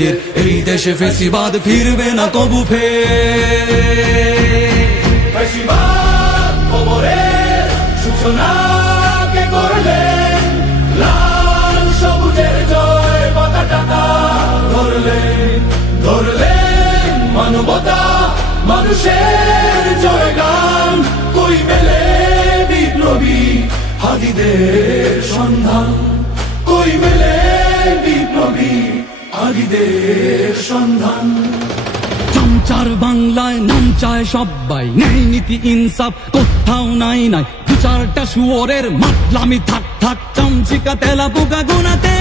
হাদিদের এই দেশে ফেসিবাদ ফিরবে না কবু ফাঁসিবাদ করলেন লাল জয় পতাকাটা মানবতা মানুষের জয়গান কই মেলে বিপ্লবী হাদিদের সন্ধান কই মেলে বিপ্লবী হাদিদের সন্ধান। চমচার বাংলায় নাম চায় সবাই নেই নীতি ইনসাফ, কোথাও নাই নাই। দু চারটা শুয়োরের মাতলামি, থাক থাক, চমচিকা তেলা পোকা গুনাতে।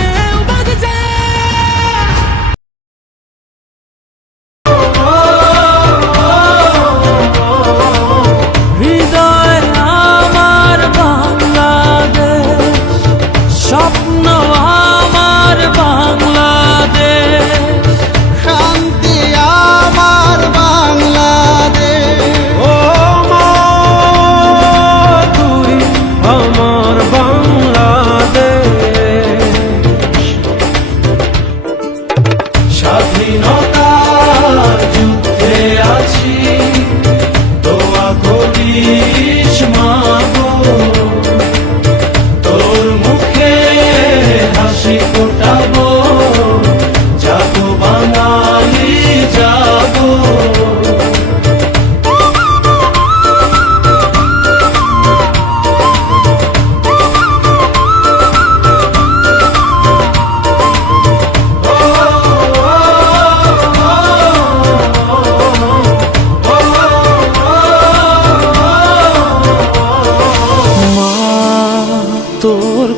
তোর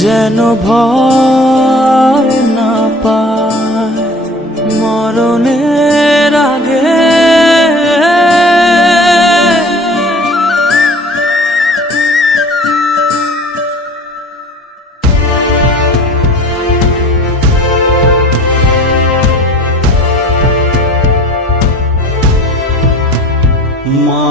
যেন ভয় না পায়। মরণের আগে মা